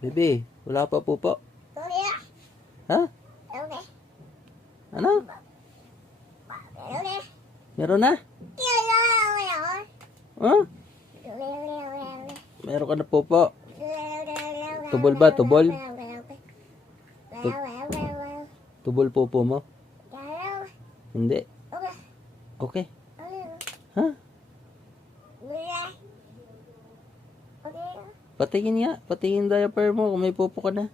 Bebe, wala pa po po. Ha? Ano? Meron na? Huh? Meron ka na po po. Tubol ba? Tubol? Tubol po po mo? Hindi. Okay. Ha? Patingin nga. Patingin diaper mo kung may pupo ka na.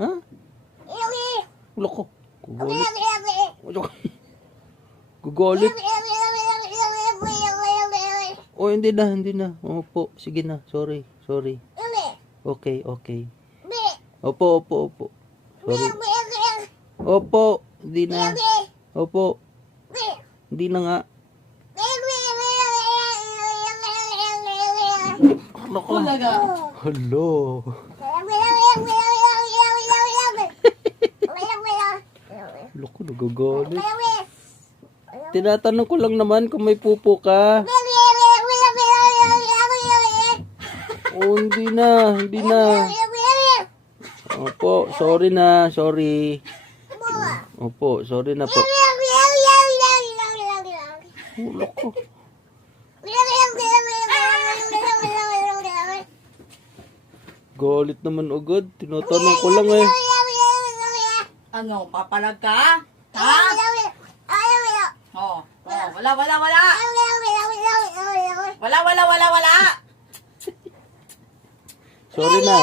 Ha? Loko. Gugulit. Gugulit. Oh, hindi na, hindi na. Opo, sige na. Sorry, sorry. Okay, okay. Opo, opo, opo. Sorry. Opo, hindi na. Opo. Hindi na nga. Loko. Hello. Loko, nagagalit. Tinatanong ko lang naman kung may pupo ka. Oh, hindi na, hindi na. Opo, sorry na, sorry. Opo, sorry na po. Oh, loko. Galit naman agad. Tinatanong ko lang eh. Ano, papalag ka? Ha? Oh, wala. Wala. Sorry na.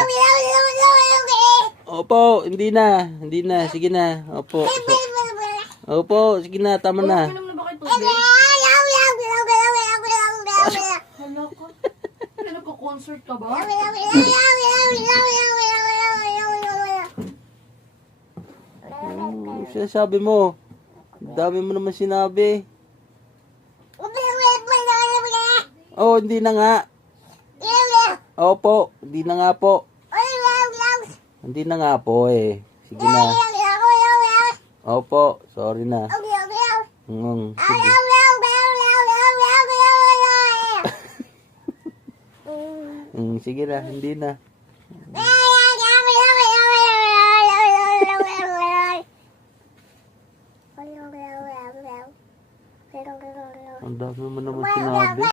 Opo, hindi na. Hindi na, sige na. Opo. Opo, sige na, tama na. Inom na ba kayo tubig? Hala ka. Nagko-concert ka ba? Sinasabi mo. Dami mo naman sinabi. Oh, hindi na nga. Opo, hindi na nga po. Hindi na nga po eh. Sige na. Opo, sorry na. Sige. Sige na, hindi na. Ang dami mo naman sinabi.